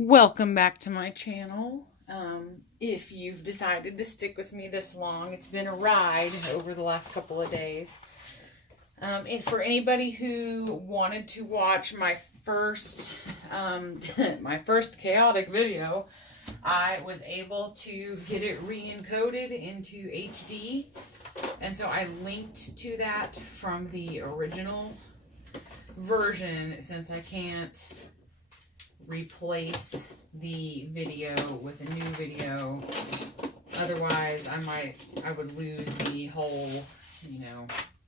Welcome back to my channel. If you've decided to stick with me this long, it's been a ride over the last couple of days. And for anybody who wanted to watch my first chaotic video, I was able to get it re-encoded into HD. And so I linked to that from the original version since I can't replace the video with a new video. Otherwise, I would lose the whole,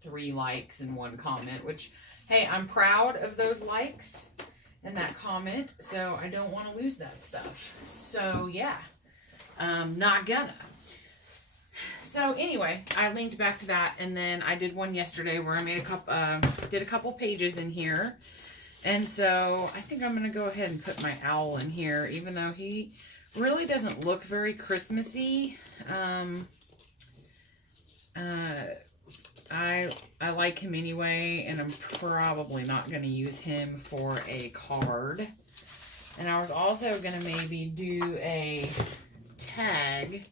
3 likes and 1 comment, which, hey, I'm proud of those likes and that comment, so I don't want to lose that stuff. So, yeah, not gonna. So, anyway, I linked back to that, and then I did one yesterday where I made did a couple pages in here. And so I think I'm going to go ahead and put my owl in here, even though he really doesn't look very Christmassy. I like him anyway, and I'm probably not going to use him for a card. And I was also going to maybe do a tag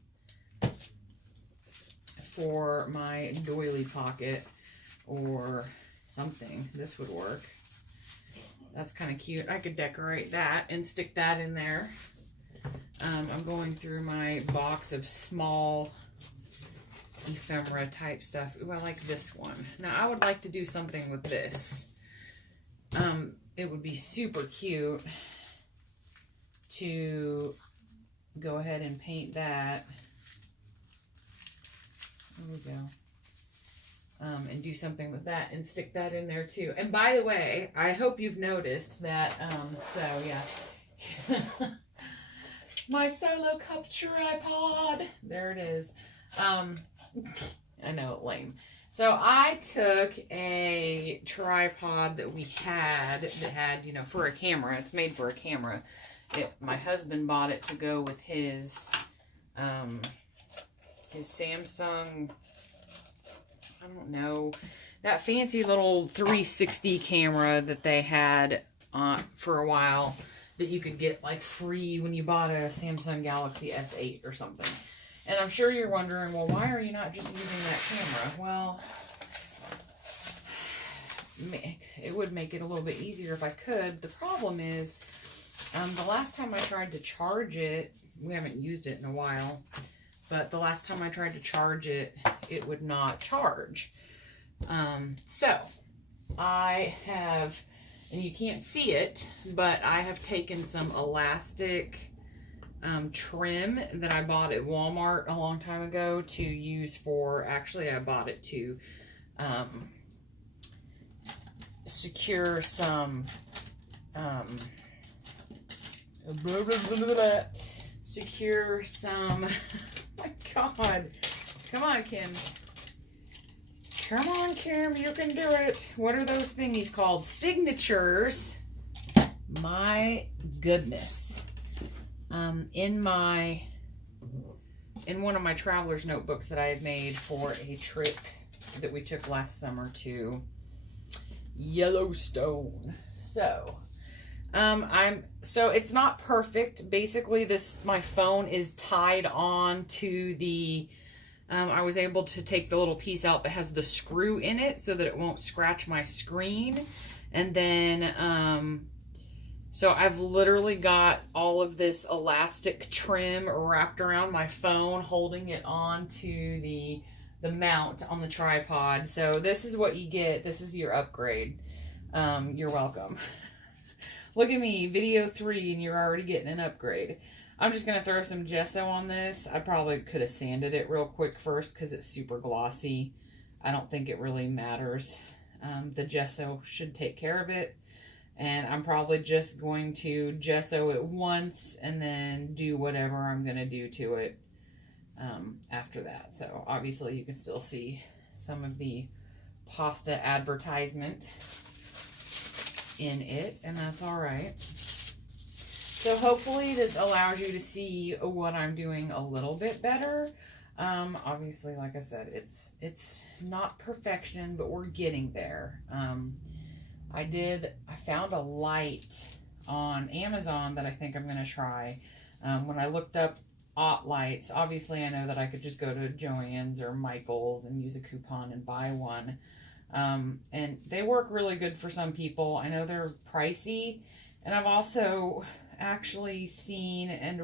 for my doily pocket or something. This would work. That's kind of cute. I could decorate that and stick that in there. I'm going through my box of small ephemera type stuff. Ooh, I like this one. Now, I would like to do something with this. It would be super cute to go ahead and paint that. There we go. And do something with that and stick that in there too. And by the way, I hope you've noticed that, so yeah. My solo cup tripod. There it is. I know, lame. So I took a tripod that we had, that had, for a camera. It's made for a camera. My husband bought it to go with his Samsung, I don't know, that fancy little 360 camera that they had for a while that you could get like free when you bought a Samsung Galaxy S8 or something. And I'm sure you're wondering, well, why are you not just using that camera? Well, it would make it a little bit easier if I could. The problem is, the last time I tried to charge it, we haven't used it in a while, but the last time I tried to charge it, it would not charge. So I have, and you can't see it, but I have taken some elastic trim that I bought at Walmart a long time ago to use for, actually I bought it to secure some secure some my God. Come on, Kim. Come on, Kim. You can do it. What are those thingies called? Signatures. My goodness. In one of my traveler's notebooks that I had made for a trip that we took last summer to Yellowstone. So, so it's not perfect. Basically, my phone is tied on to the, I was able to take the little piece out that has the screw in it so that it won't scratch my screen. And then, so I've literally got all of this elastic trim wrapped around my phone, holding it onto the mount on the tripod. So this is what you get. This is your upgrade. You're welcome. Look at me, video 3, and you're already getting an upgrade. I'm just going to throw some gesso on this. I probably could have sanded it real quick first because it's super glossy. I don't think it really matters. The gesso should take care of it. And I'm probably just going to gesso it once and then do whatever I'm going to do to it after that. So obviously you can still see some of the pasta advertisement in it, and that's all right. So hopefully this allows you to see what I'm doing a little bit better. Obviously, like I said, it's not perfection, but we're getting there. I found a light on Amazon that I think I'm going to try. When I looked up lights, obviously I know that I could just go to Joann's or Michael's and use a coupon and buy one. And they work really good for some people. I know they're pricey, and I've also actually seen, and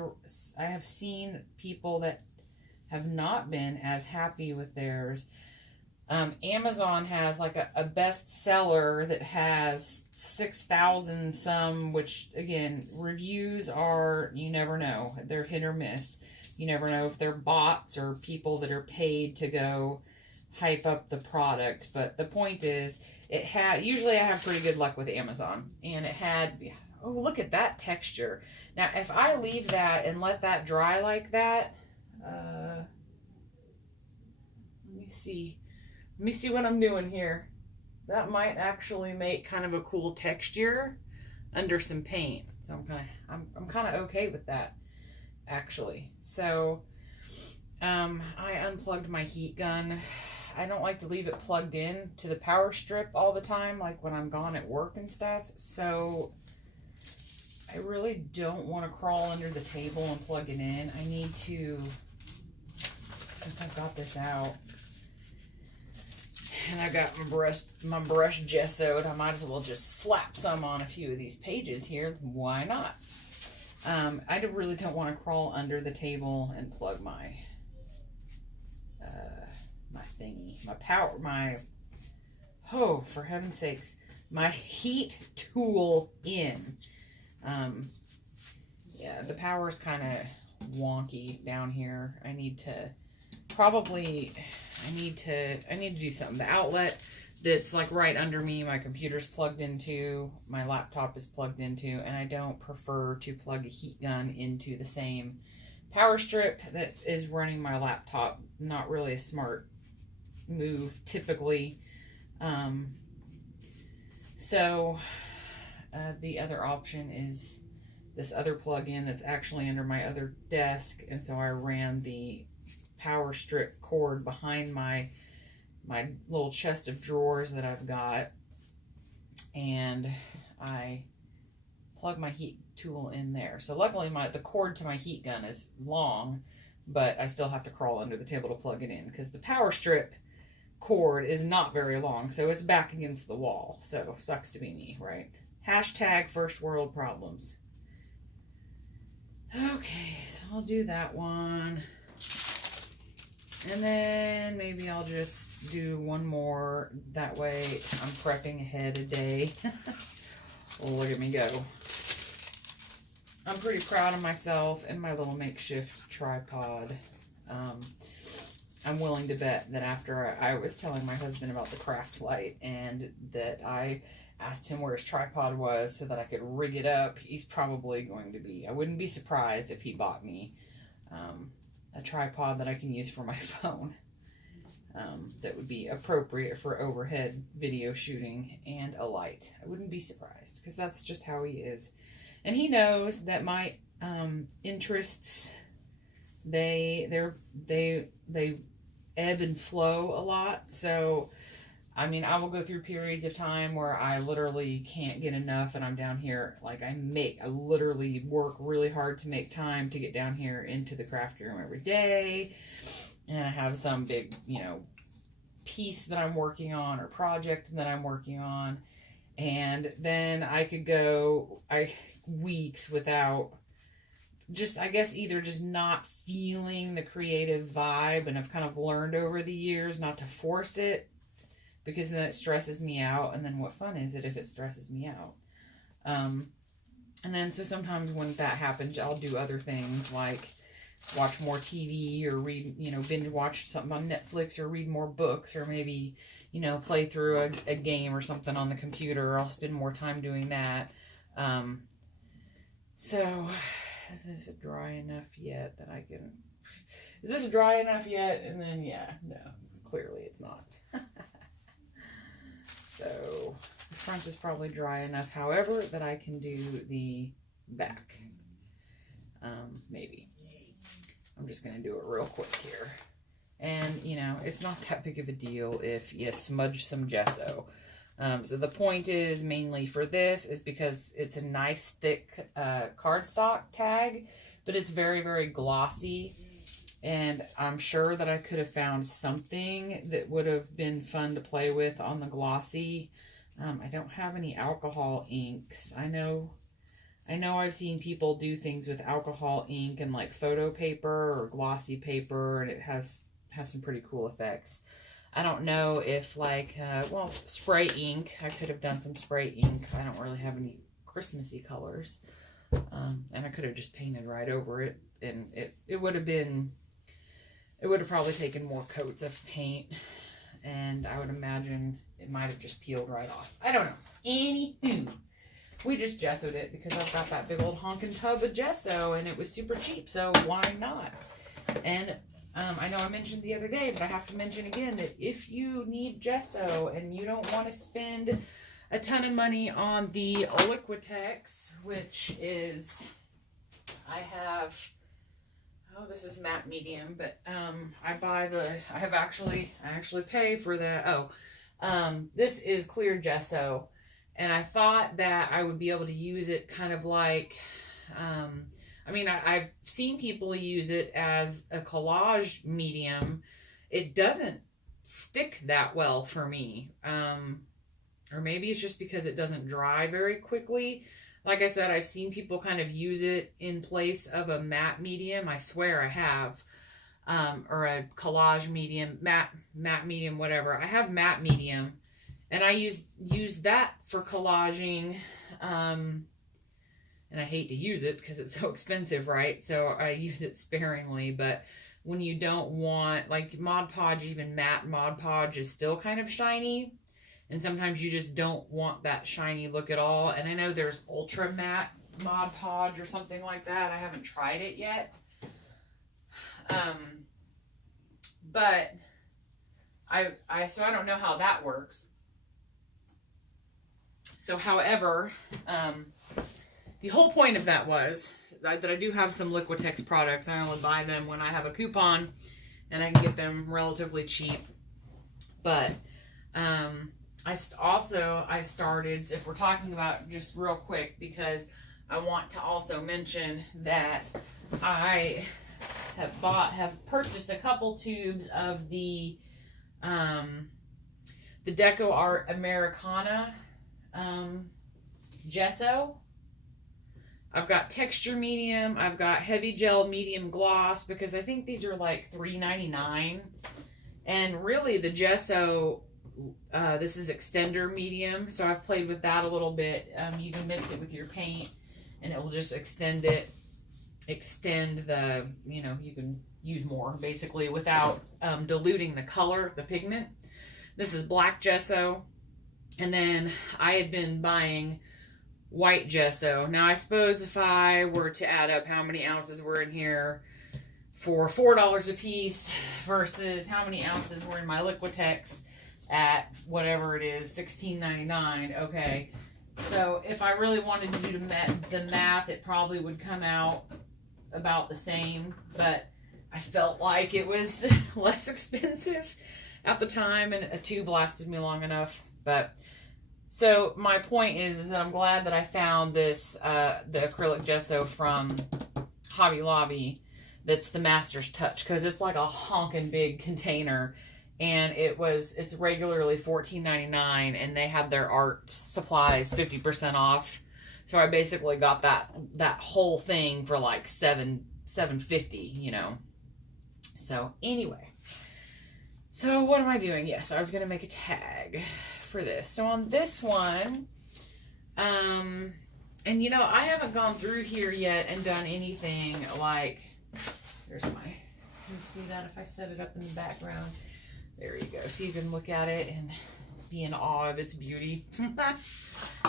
I have seen people that have not been as happy with theirs. Amazon has like a bestseller that has 6,000 some, which again, reviews are, you never know. They're hit or miss. You never know if they're bots or people that are paid to go hype up the product. But the point is, usually I have pretty good luck with Amazon. And it had, oh, look at that texture. Now, if I leave that and let that dry like that, let me see. Let me see what I'm doing here. That might actually make kind of a cool texture under some paint. So I'm kind of okay with that, actually. So I unplugged my heat gun. I don't like to leave it plugged in to the power strip all the time, like when I'm gone at work and stuff. So I really don't want to crawl under the table and plug it in. I need to, since I've got this out, and I got my brush gessoed, I might as well just slap some on a few of these pages here. Why not? I really don't want to crawl under the table and plug my my thingy, oh, for heaven's sakes, my heat tool in. Yeah, the power's kind of wonky down here. I need to do something. The outlet that's like right under me, my computer's plugged into, my laptop is plugged into, and I don't prefer to plug a heat gun into the same power strip that is running my laptop. Not really a smart move typically. So the other option is this other plug-in that's actually under my other desk, and so I ran the power strip cord behind my little chest of drawers that I've got, and I plug my heat tool in there. So luckily the cord to my heat gun is long, but I still have to crawl under the table to plug it in because the power strip cord is not very long, so it's back against the wall. So sucks to be me, right? Hashtag first world problems. Okay, so I'll do that one. And then maybe I'll just do one more. That way I'm prepping ahead a day. Well, look at me go. I'm pretty proud of myself and my little makeshift tripod. I'm willing to bet that after I was telling my husband about the craft light and that I asked him where his tripod was so that I could rig it up, he's probably going to be, I wouldn't be surprised if he bought me a tripod that I can use for my phone that would be appropriate for overhead video shooting and a light. I wouldn't be surprised because that's just how he is. And he knows that my interests, they ebb and flow a lot. So, I mean, I will go through periods of time where I literally can't get enough and I'm down here, like I literally work really hard to make time to get down here into the craft room every day. And I have some big, piece that I'm working on or project that I'm working on. And then I could go weeks without either just not feeling the creative vibe, and I've kind of learned over the years not to force it because then it stresses me out, and then what fun is it if it stresses me out? And then so sometimes when that happens, I'll do other things like watch more TV or read, binge watch something on Netflix or read more books or maybe, play through a game or something on the computer, or I'll spend more time doing that. So is this dry enough yet that I can... Is this dry enough yet? And then, no, clearly it's not. So the front is probably dry enough, however, that I can do the back. Maybe. I'm just going to do it real quick here. And, it's not that big of a deal if you smudge some gesso. So the point is mainly for this is because it's a nice thick cardstock tag, but it's very, very glossy. And I'm sure that I could have found something that would have been fun to play with on the glossy. I don't have any alcohol inks. I know I've seen people do things with alcohol ink and like photo paper or glossy paper, and it has some pretty cool effects. I don't know if like, well, spray ink. I could have done some spray ink. I don't really have any Christmassy colors. And I could have just painted right over it, and it would have probably taken more coats of paint, and I would imagine it might have just peeled right off. I don't know. Anywho, we just gessoed it because I've got that big old honking tub of gesso, and it was super cheap, so why not? And I know I mentioned the other day, but I have to mention again that if you need gesso and you don't want to spend a ton of money on the Liquitex, which is, I this is matte medium, but I actually pay for the, this is clear gesso, and I thought that I would be able to use it kind of like, I've seen people use it as a collage medium. It doesn't stick that well for me, or maybe it's just because it doesn't dry very quickly. Like I said, I've seen people kind of use it in place of a matte medium. I swear I have. Or a collage medium, matte medium, whatever. I have matte medium, and I use that for collaging. And I hate to use it because it's so expensive, right? So I use it sparingly. But when you don't want, like Mod Podge, even matte Mod Podge is still kind of shiny. And sometimes you just don't want that shiny look at all. And I know there's ultra matte Mod Podge or something like that. I haven't tried it yet. But so I don't know how that works. So however, the whole point of that was that I do have some Liquitex products. I only buy them when I have a coupon and I can get them relatively cheap. But, I started, if we're talking about just real quick, because I want to also mention that I have purchased a couple tubes of the Deco Art Americana gesso. I've got texture medium. I've got heavy gel medium gloss, because I think these are like $3.99. And really the gesso, this is extender medium, so I've played with that a little bit. You can mix it with your paint and it will just extend the, you can use more basically without diluting the color, the pigment. This is black gesso, and then I had been buying white gesso. Now I suppose if I were to add up how many ounces were in here for $4 a piece versus how many ounces were in my Liquitex at whatever it is, $16.99. Okay, so if I really wanted to do the math, it probably would come out about the same, but I felt like it was less expensive at the time, and a tube lasted me long enough. But so my point is that I'm glad that I found this the acrylic gesso from Hobby Lobby that's the Master's Touch, because it's like a honking big container, and it's regularly $14.99, and they had their art supplies 50% off. So I basically got that whole thing for like $7.50, you know. So anyway, so what am I doing? Yes, I was gonna make a tag for this. So on this one, and you know, I haven't gone through here yet and done anything like, here's my, can you see that if I set it up in the background? There you go. So you can look at it and be in awe of its beauty.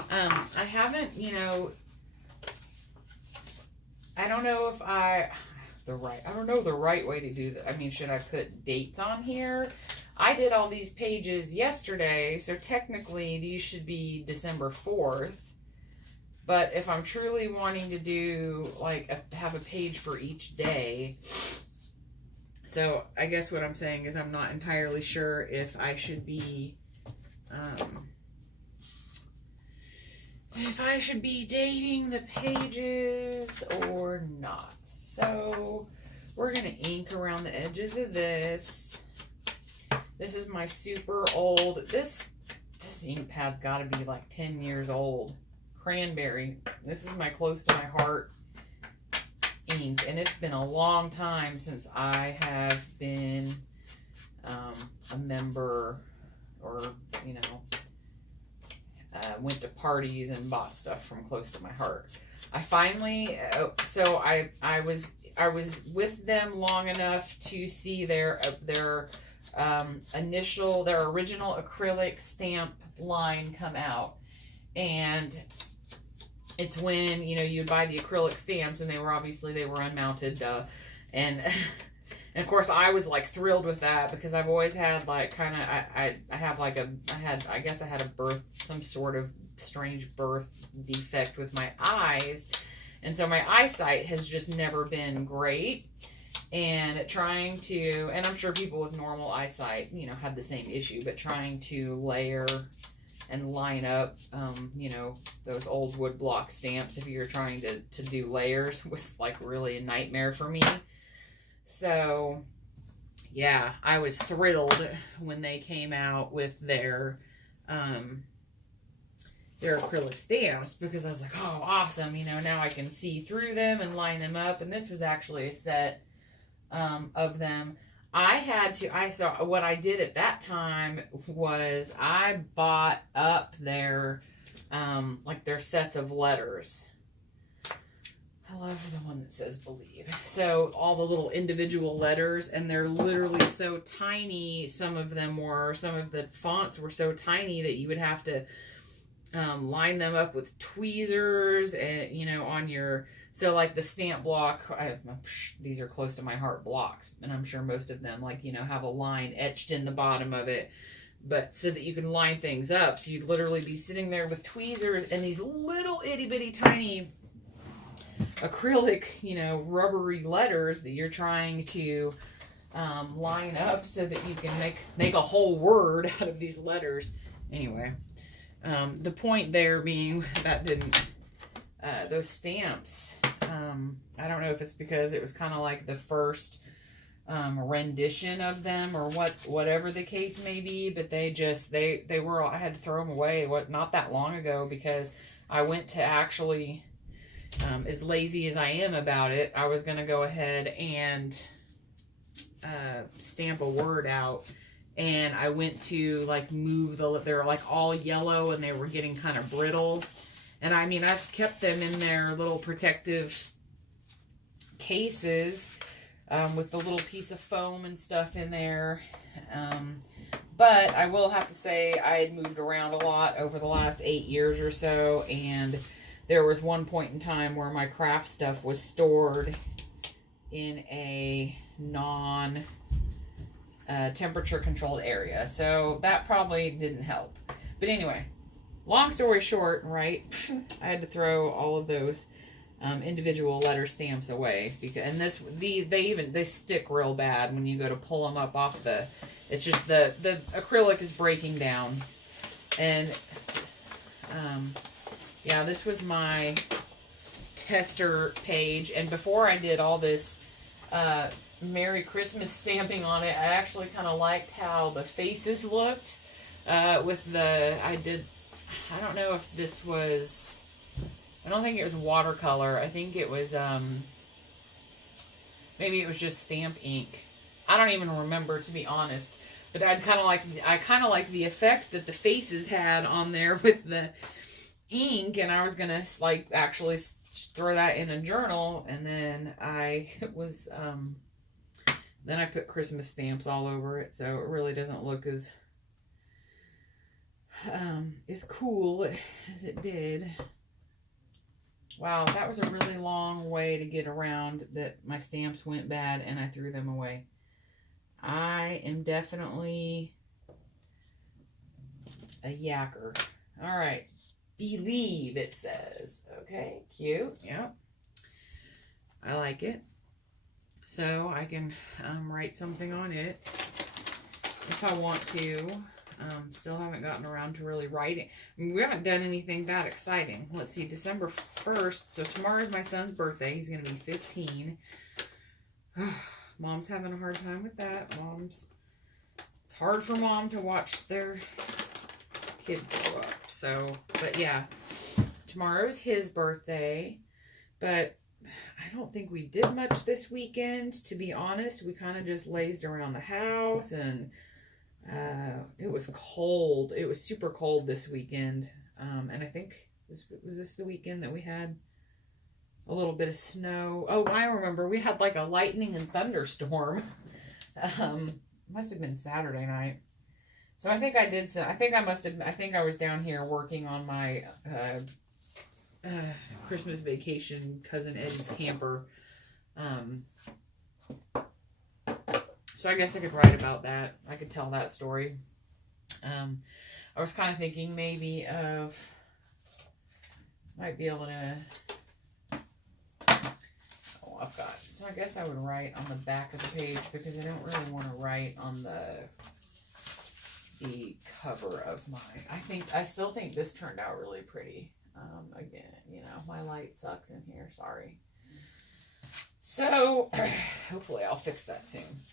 I haven't, you know, I don't know if I don't know the right way to do that. I mean, should I put dates on here? I did all these pages yesterday, so technically these should be December 4th. But if I'm truly wanting to do, like, have a page for each day, so I guess what I'm saying is I'm not entirely sure if I should be if I should be dating the pages or not. So we're going to ink around the edges of this. This is my super old, this ink pad's got to be like 10 years old. Cranberry. This is my close to my heart ink, and it's been a long time since I have been a member or, you know, went to parties and bought stuff from close to my heart. I finally, so I was with them long enough to see their original acrylic stamp line come out. And it's when, you know, you'd buy the acrylic stamps, and they were unmounted, and of course I was like thrilled with that, because I've always had like kind of, I guess I had some sort of strange birth defect with my eyes, and so my eyesight has just never been great. And and I'm sure people with normal eyesight, you know, have the same issue, but trying to layer and line up, you know, those old wood block stamps, if you're trying to do layers, was like really a nightmare for me. So yeah, I was thrilled when they came out with their acrylic stamps, because I was like, oh, awesome, you know, now I can see through them and line them up. And this was actually a set of them. What I did at that time was I bought up their sets of letters. I love the one that says believe. So all the little individual letters, and they're literally so tiny. Some of the fonts were so tiny that you would have to line them up with tweezers, and, you know, so like the stamp block, these are close to my heart blocks, and I'm sure most of them, like, you know, have a line etched in the bottom of it, but so that you can line things up. So you'd literally be sitting there with tweezers and these little itty bitty tiny acrylic, you know, rubbery letters that you're trying to line up so that you can make a whole word out of these letters. Anyway, the point there being that those stamps, I don't know if it's because it was kind of like the first rendition of them, or whatever the case may be, but I had to throw them away not that long ago, because I went to actually, as lazy as I am about it, I was going to go ahead and stamp a word out, and I went to like move they were like all yellow, and they were getting kind of brittle. And I mean, I've kept them in their little protective cases with the little piece of foam and stuff in there. But I will have to say, I had moved around a lot over the last 8 years or so. And there was one point in time where my craft stuff was stored in a temperature controlled area. So that probably didn't help. But anyway, long story short, right, I had to throw all of those individual letter stamps away, and they stick real bad when you go to pull them up off it's just the acrylic is breaking down. And yeah, this was my tester page, and before I did all this Merry Christmas stamping on it, I actually kind of liked how the faces looked I don't know if this was, I don't think it was watercolor. I think it was, maybe it was just stamp ink. I don't even remember, to be honest. But I kind of liked the effect that the faces had on there with the ink, and I was gonna like actually throw that in a journal, and then I put Christmas stamps all over it, so it really doesn't look as cool as it did. Wow, that was a really long way to get around that my stamps went bad and I threw them away. I am definitely a yacker. All right, believe, it says. Okay, cute. Yep, I like it. So I can write something on it if I want to. Still haven't gotten around to really writing. I mean, we haven't done anything that exciting. Let's see, December 1st. So tomorrow is my son's birthday. He's going to be 15. Mom's having a hard time with that. It's hard for mom to watch their kid grow up. So, but yeah, tomorrow's his birthday. But I don't think we did much this weekend, to be honest. We kind of just lazed around the house, and it was cold. It was super cold this weekend. And I think was this the weekend that we had a little bit of snow. Oh, I remember we had like a lightning and thunderstorm. Must have been Saturday night. So I think I did. I think I was down here working on my Christmas vacation, Cousin Eddie's camper. So I guess I could write about that. I could tell that story. I was kind of thinking maybe might be able to. Oh, I've got. So I guess I would write on the back of the page because I don't really want to write on the cover of my. I still think this turned out really pretty. Again, you know, my light sucks in here. Sorry. So hopefully I'll fix that soon.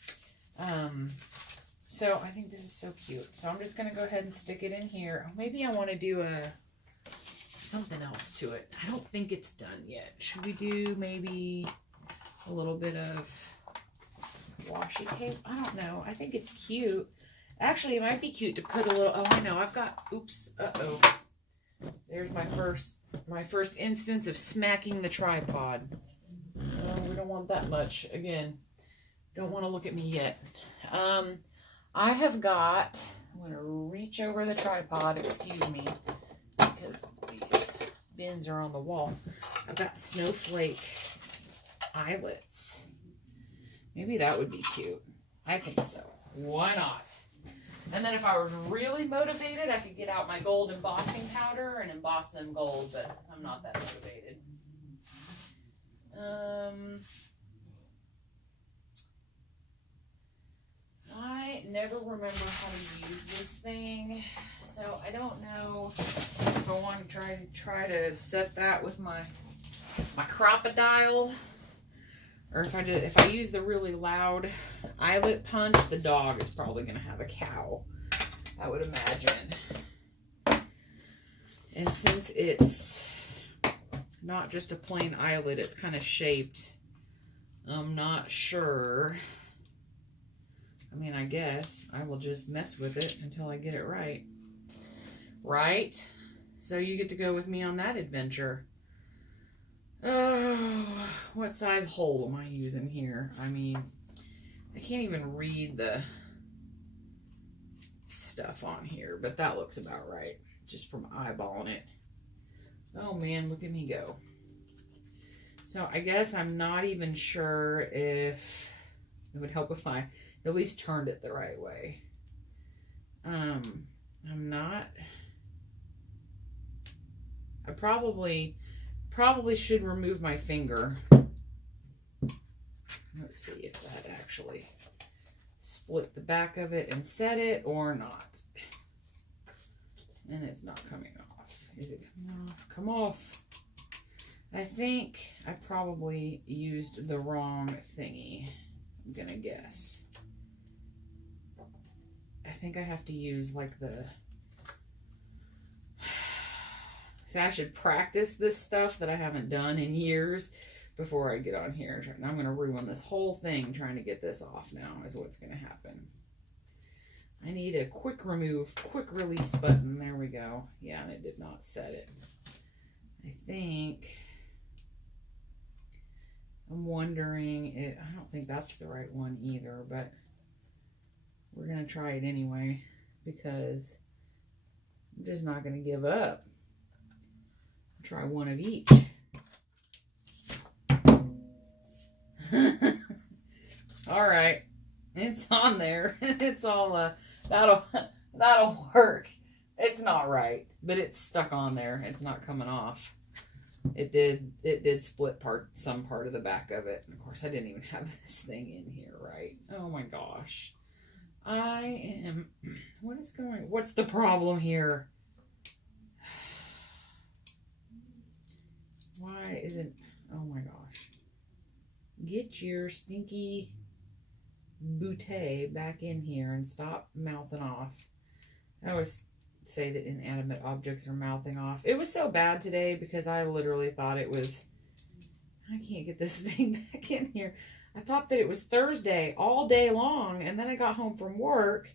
So I think this is so cute. So I'm just gonna go ahead and stick it in here. Maybe I want to do something else to it. I don't think it's done yet. Should we do maybe a little bit of washi tape? I don't know. I think it's cute. Actually, it might be cute to put a little. Oh, I know. I've got. Oops. Uh-oh. There's my first instance of smacking the tripod. We don't want that much. Again, don't want to look at me yet. I have got. I'm going to reach over the tripod. Excuse me, because these bins are on the wall. I've got snowflake eyelets. Maybe that would be cute. I think so. Why not? And then if I was really motivated, I could get out my gold embossing powder and emboss them gold, but I'm not that motivated. I never remember how to use this thing, so I don't know if I want to try to set that with my crocodile, or if I use the really loud eyelet punch, the dog is probably going to have a cow, I would imagine. And since it's not just a plain eyelet, it's kind of shaped, I'm not sure. I mean, I guess I will just mess with it until I get it right. Right? So you get to go with me on that adventure. Oh, what size hole am I using here? I mean, I can't even read the stuff on here, but that looks about right, just from eyeballing it. Oh man, look at me go. So I guess I'm not even sure if it would help if I at least turned it the right way. I'm not. I probably should remove my finger. Let's see if that actually split the back of it and set it or not. And it's not coming off. Is it coming off? Come off. I think I probably used the wrong thingy. I'm gonna guess. I think I have to use like the... So I should practice this stuff that I haven't done in years before I get on here. And I'm going to ruin this whole thing trying to get this off now is what's going to happen. I need a quick release button. There we go. Yeah, and it did not set it. I think... I'm wondering... I don't think that's the right one either, but we're going to try it anyway because I'm just not going to give up. Try one of each. All right, it's on there. It's all that'll work. It's not right, but it's stuck on there. It's not coming off. It did split some part of the back of it. And of course, I didn't even have this thing in here, right? Oh my gosh. What's the problem here? Why isn't, oh my gosh. Get your stinky bootay back in here and stop mouthing off. I always say that inanimate objects are mouthing off. It was so bad today because I literally thought it was, I can't get this thing back in here. I thought that it was Thursday all day long, and then I got home from work,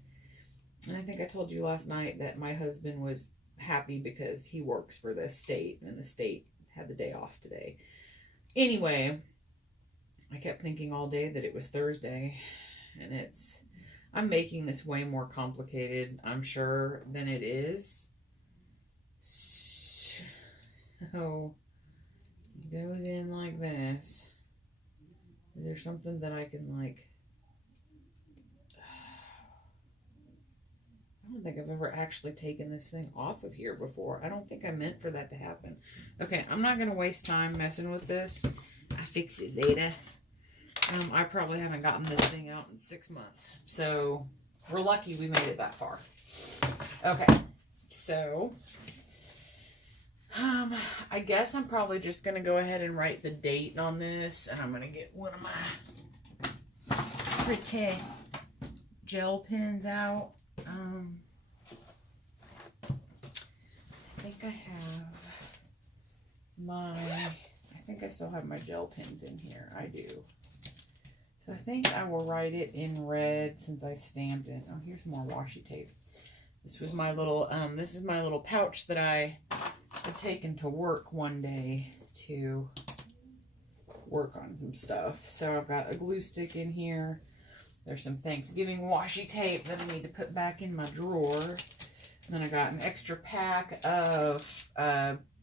and I think I told you last night that my husband was happy because he works for the state, and the state had the day off today. Anyway, I kept thinking all day that it was Thursday, and I'm making this way more complicated, I'm sure, than it is. So, it goes in like this. Is there something that I can, like... I don't think I've ever actually taken this thing off of here before. I don't think I meant for that to happen. Okay, I'm not going to waste time messing with this. I'll fix it later. I probably haven't gotten this thing out in 6 months. So, we're lucky we made it that far. Okay, so... I guess I'm probably just going to go ahead and write the date on this. And I'm going to get one of my pretty gel pens out. I think I have I think I still have my gel pens in here. I do. So I think I will write it in red since I stamped it. Oh, here's more washi tape. This was my little, this is my little pouch that I had taken to work one day to work on some stuff. So I've got a glue stick in here. There's some Thanksgiving washi tape that I need to put back in my drawer. And then I got an extra pack of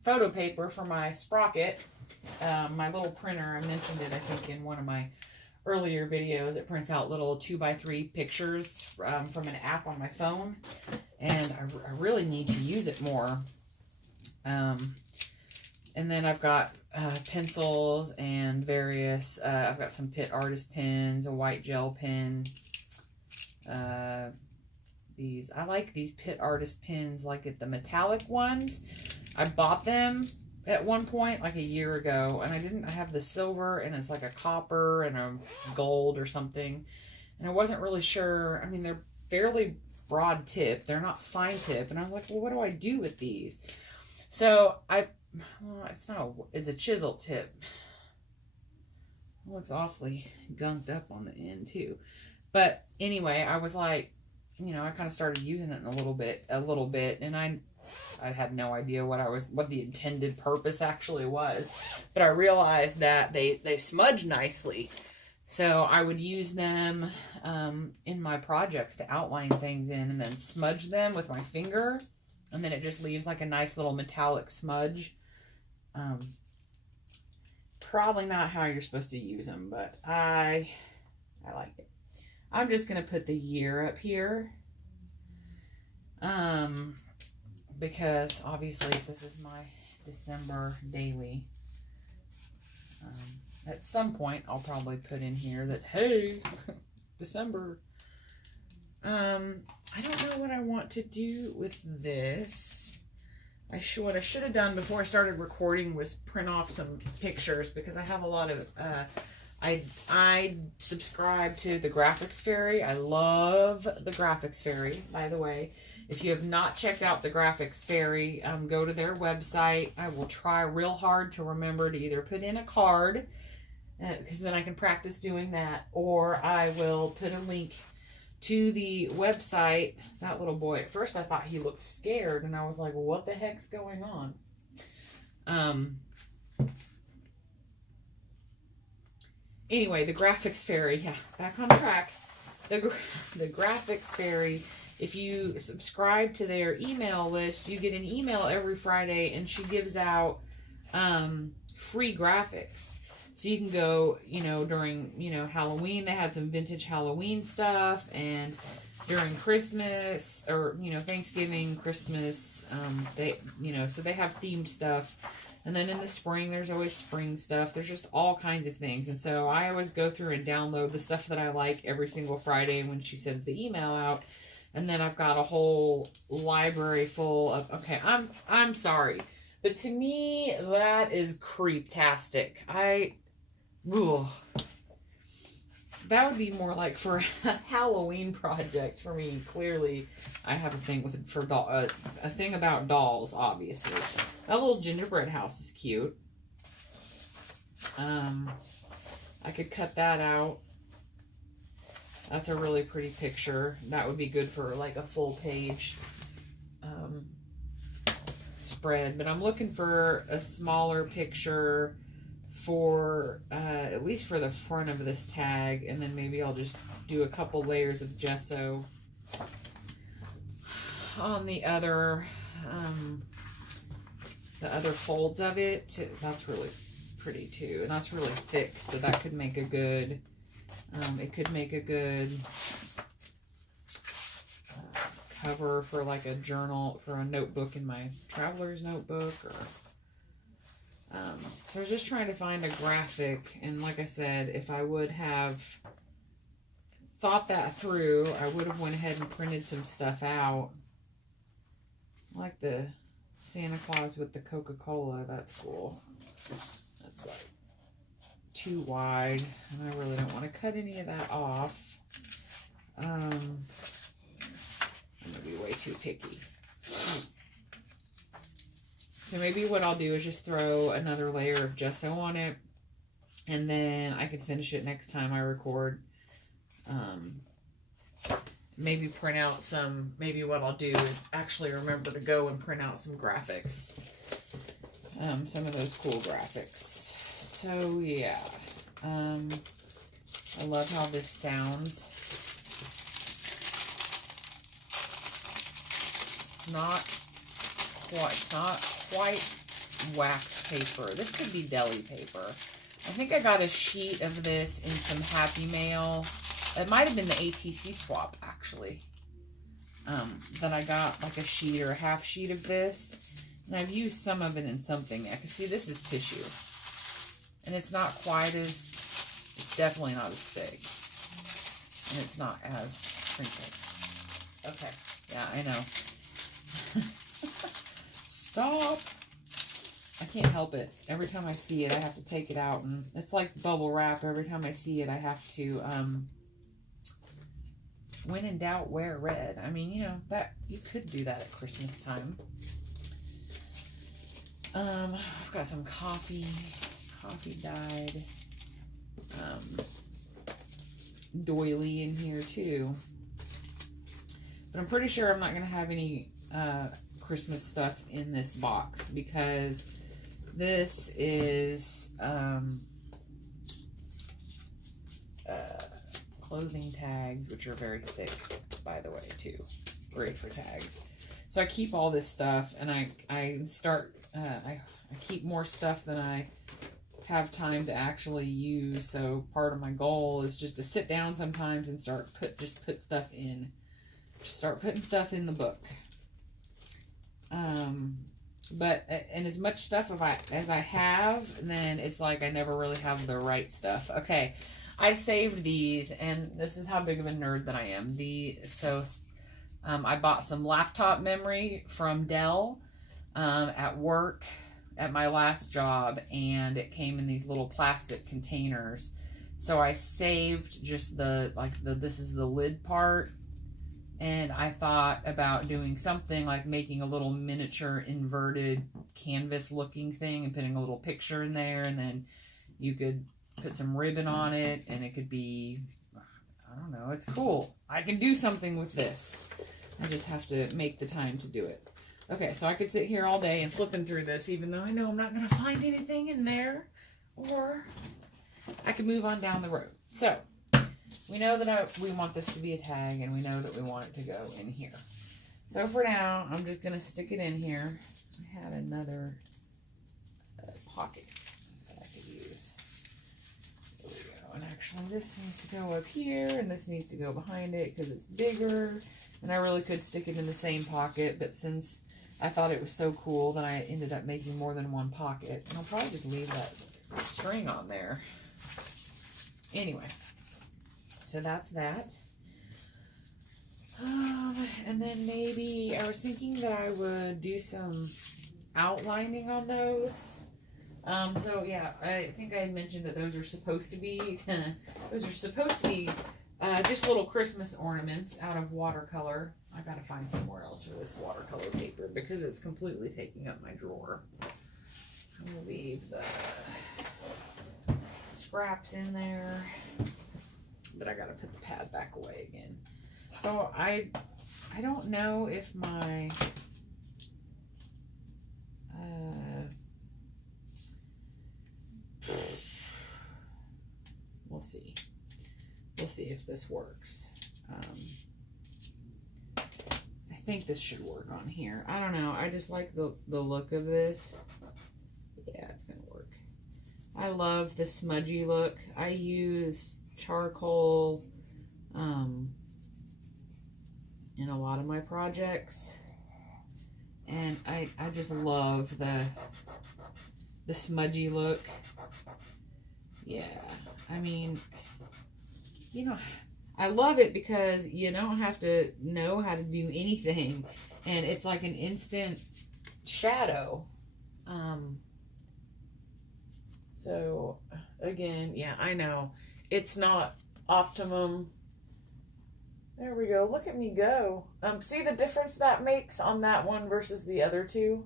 photo paper for my sprocket. My little printer, I mentioned it, I think, in one of my earlier videos. It prints out little 2x3 pictures from an app on my phone. And I really need to use it more. And then I've got pencils and various, I've got some Pitt Artist pens, a white gel pen. I like these Pitt Artist pens, like at the metallic ones. I bought them at one point, like a year ago, and I have the silver, and it's like a copper and a gold or something. And I wasn't really sure. I mean, they're fairly broad tip. They're not fine tip. And I was like, well, what do I do with these? So it's a chisel tip. It looks awfully gunked up on the end too. But anyway, I was like, I kind of started using it a little bit, and I had no idea what the intended purpose actually was. But I realized that they smudge nicely. So I would use them in my projects to outline things in, and then smudge them with my finger. And then it just leaves like a nice little metallic smudge. Probably not how you're supposed to use them, but I like it. I'm just going to put the year up here. Because obviously this is my December daily. At some point I'll probably put in here that, hey, December. I don't know what I want to do with this. What I should have done before I started recording was print off some pictures, because I have a lot of, I subscribe to the Graphics Fairy. I love the Graphics Fairy, by the way. If you have not checked out the Graphics Fairy, go to their website. I will try real hard to remember to either put in a card, because then I can practice doing that, or I will put a link to the website. That little boy, at first I thought he looked scared, and I was like, well, what the heck's going on? Anyway, the Graphics Fairy, yeah, back on track. The Graphics Fairy, if you subscribe to their email list, you get an email every Friday, and she gives out free graphics. So you can go, during, Halloween, they had some vintage Halloween stuff, and during Christmas, or, Thanksgiving, Christmas, so they have themed stuff. And then in the spring, there's always spring stuff. There's just all kinds of things. And so I always go through and download the stuff that I like every single Friday when she sends the email out. And then I've got a whole library full of, okay, I'm sorry. But to me, that is creep-tastic. Ugh. That would be more like for a Halloween project for me. Clearly, I have a thing with a thing about dolls, obviously. That little gingerbread house is cute. I could cut that out. That's a really pretty picture. That would be good for like a full page spread. But I'm looking for a smaller picture for at least for the front of this tag, and then maybe I'll just do a couple layers of gesso on the other folds of it. That's really pretty too, and that's really thick, so that could make a good it could make a good cover for like a journal, for a notebook in my traveler's notebook, or so I was just trying to find a graphic, and like I said, if I would have thought that through, I would have went ahead and printed some stuff out. I like the Santa Claus with the Coca-Cola. That's cool. That's like too wide, and I really don't want to cut any of that off. I'm gonna be way too picky. So maybe what I'll do is just throw another layer of gesso on it, and then I can finish it next time I record. Maybe print out some, maybe what I'll do is actually remember to go and print out some graphics. Some of those cool graphics. So yeah, I love how this sounds. It's not quite wax paper. This could be deli paper. I think I got a sheet of this in some Happy Mail. It might have been the ATC swap, actually. That I got like a sheet or a half sheet of this. And I've used some of it in something. I can see this is tissue. And it's not quite as, it's definitely not as thick. And it's not as crinkled. Okay, yeah, I know. Stop. I can't help it. Every time I see it, I have to take it out. And it's like bubble wrap. Every time I see it, I have to, when in doubt, wear red. I mean, you know, that you could do that at Christmas time. I've got some coffee dyed doily in here too. But I'm pretty sure I'm not going to have any Christmas stuff in this box, because this is clothing tags, which are very thick, by the way, too. Great for tags. So I keep all this stuff, and I keep more stuff than I have time to actually use. So part of my goal is just to sit down sometimes and start putting stuff in the book. But and as much stuff as I have, then it's like I never really have the right stuff. Okay, I saved these, and this is how big of a nerd that I am. I bought some laptop memory from Dell at work at my last job, and it came in these little plastic containers. So I saved just this is the lid part. And I thought about doing something like making a little miniature inverted canvas looking thing and putting a little picture in there, and then you could put some ribbon on it, and it could be, I don't know, it's cool. I can do something with this. I just have to make the time to do it. Okay, so I could sit here all day and flipping through this, even though I know I'm not going to find anything in there, or I could move on down the road. So we know that we want this to be a tag, and we know that we want it to go in here. So for now, I'm just going to stick it in here. I had another pocket that I could use. There we go. And actually, this needs to go up here, and this needs to go behind it because it's bigger. And I really could stick it in the same pocket, but since I thought it was so cool that I ended up making more than one pocket. And I'll probably just leave that string on there. Anyway, so that's that. And then maybe I was thinking that I would do some outlining on those. So yeah, I think I had mentioned that those are supposed to be just little Christmas ornaments out of watercolor. I gotta find somewhere else for this watercolor paper because it's completely taking up my drawer. I'm gonna leave the scraps in there, but I gotta put the pad back away again. So I don't know if my we'll see. We'll see if this works. I think this should work on here. I don't know. I just like the look of this. Yeah, it's gonna work. I love the smudgy look. I use charcoal in a lot of my projects, and I just love the smudgy look. Yeah, I mean, you know, I love it because you don't have to know how to do anything, and it's like an instant shadow. So again, yeah, I know it's not optimum. There we go. Look at me go. See the difference that makes on that one versus the other two?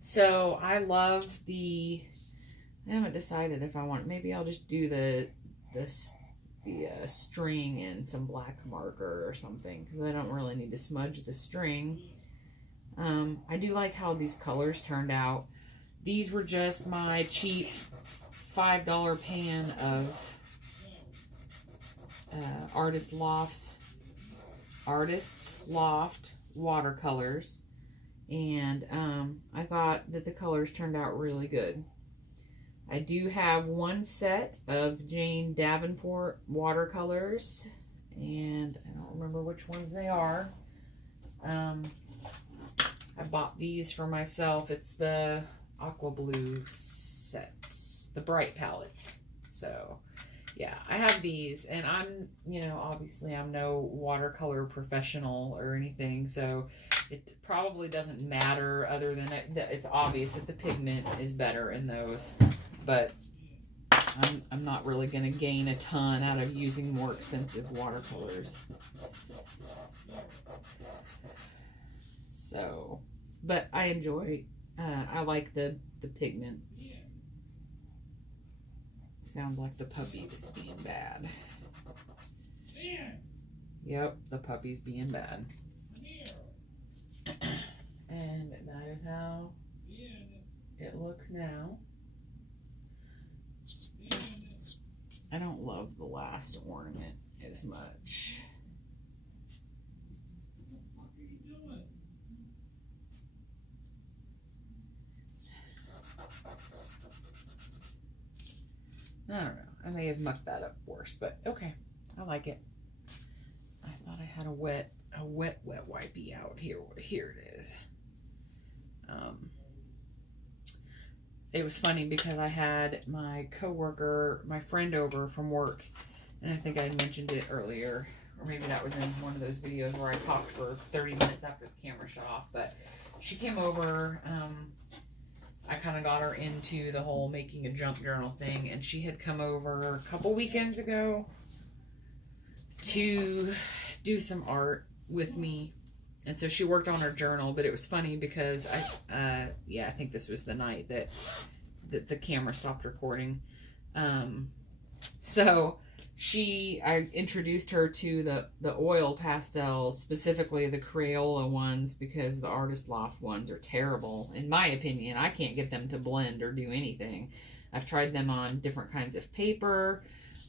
So I love I haven't decided if I want, maybe I'll just do the string and some black marker or something, because I don't really need to smudge the string. I do like how these colors turned out. These were just my cheap $5 pan of Artist's Loft watercolors, and I thought that the colors turned out really good. I do have one set of Jane Davenport watercolors, and I don't remember which ones they are. I bought these for myself. It's the Aqua Blue sets, the Bright palette. So yeah, I have these, and I'm, obviously I'm no watercolor professional or anything, so it probably doesn't matter other than it's obvious that the pigment is better in those, but I'm not really going to gain a ton out of using more expensive watercolors. So, but I enjoy, I like the pigment. Sounds like the puppy is being bad. Yep, the puppy's being bad. And that is how it looks now. I don't love the last ornament as much. I don't know. I may have mucked that up worse, but okay. I like it. I thought I had a wet wipey out here. Here it is. It was funny because I had my coworker, my friend over from work, and I think I had mentioned it earlier, or maybe that was in one of those videos where I talked for 30 minutes after the camera shut off, but she came over. I kind of got her into the whole making a junk journal thing, and she had come over a couple weekends ago to do some art with me, and so she worked on her journal. But it was funny because I think this was the night that the camera stopped recording. So I introduced her to the oil pastels, specifically the Crayola ones, because the Artist Loft ones are terrible. In my opinion, I can't get them to blend or do anything. I've tried them on different kinds of paper,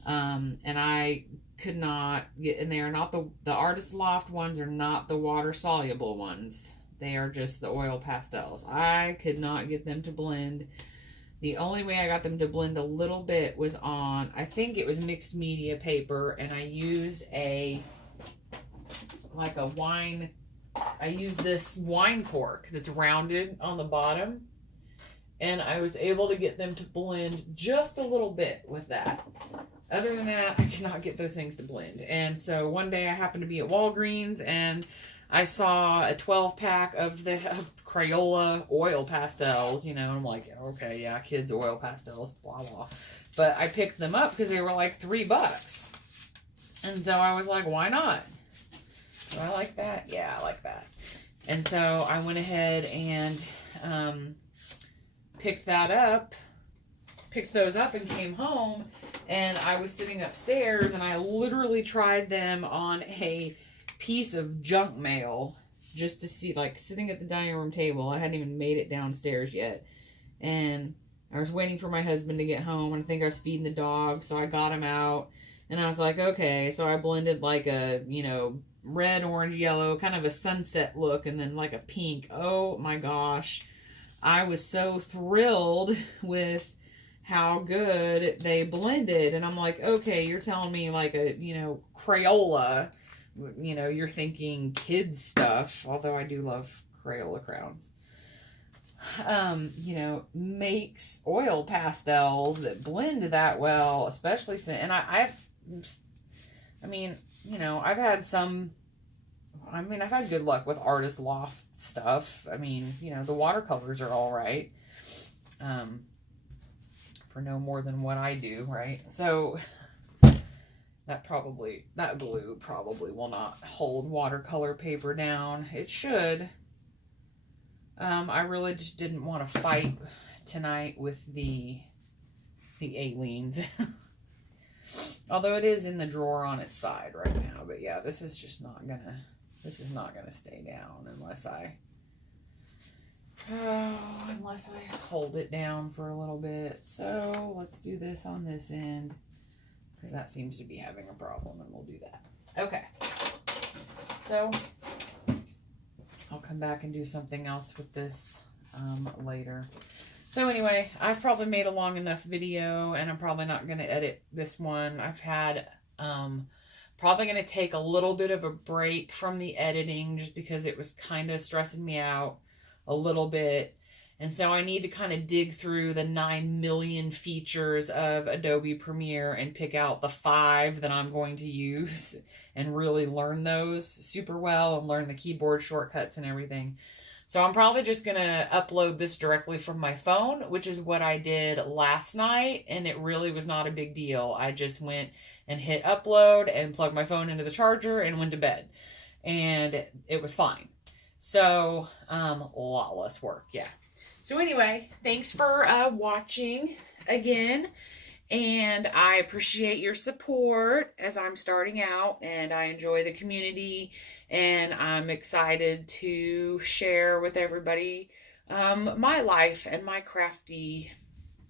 and I could not get, and they are not the Artist Loft ones are not the water soluble ones. They are just the oil pastels. I could not get them to blend. The only way I got them to blend a little bit was on, I think it was mixed media paper, and I used like a wine I used this wine cork that's rounded on the bottom, and I was able to get them to blend just a little bit with that. Other than that, I cannot get those things to blend. And so one day I happened to be at Walgreens, and I saw a 12-pack of the Crayola oil pastels, you know, and I'm like, okay, yeah, kids oil pastels, blah, blah. But I picked them up because they were like $3. And so I was like, why not? Do I like that? Yeah, I like that. And so I went ahead and picked those up and came home, and I was sitting upstairs, and I literally tried them on a piece of junk mail just to see, like, sitting at the dining room table. I hadn't even made it downstairs yet, and I was waiting for my husband to get home, and I think I was feeding the dog, so I got him out, and I was like, okay, so I blended like a, you know, red, orange, yellow, kind of a sunset look, and then like a pink. Oh my gosh, I was so thrilled with how good they blended. And I'm like, okay, you're telling me like a, you know, Crayola, you know, you're thinking kids stuff, although I do love Crayola crowns, you know, makes oil pastels that blend that well, especially since, and I mean, you know, I've had good luck with Artist Loft stuff. I mean, you know, the watercolors are all right. For no more than what I do, right? So that glue probably will not hold watercolor paper down. It should. I really just didn't want to fight tonight with the aliens. Although it is in the drawer on its side right now. But yeah, this is just not gonna stay down unless I hold it down for a little bit. So let's do this on this end, because that seems to be having a problem, and we'll do that. Okay. So I'll come back and do something else with this later. So anyway, I've probably made a long enough video, and I'm probably not going to edit this one. I've had, probably going to take a little bit of a break from the editing, just because it was kind of stressing me out a little bit. And so I need to kind of dig through the 9 million features of Adobe Premiere and pick out the 5 that I'm going to use and really learn those super well and learn the keyboard shortcuts and everything. So I'm probably just going to upload this directly from my phone, which is what I did last night, and it really was not a big deal. I just went and hit upload and plugged my phone into the charger and went to bed, and it was fine. So, a lot less work, yeah. So anyway, thanks for watching again, and I appreciate your support as I'm starting out, and I enjoy the community, and I'm excited to share with everybody my life and my crafty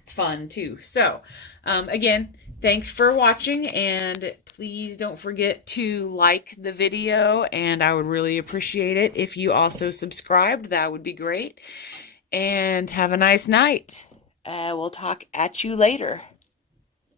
fun too. So again, thanks for watching, and please don't forget to like the video, and I would really appreciate it if you also subscribed. That would be great. And have a nice night. We'll talk at you later.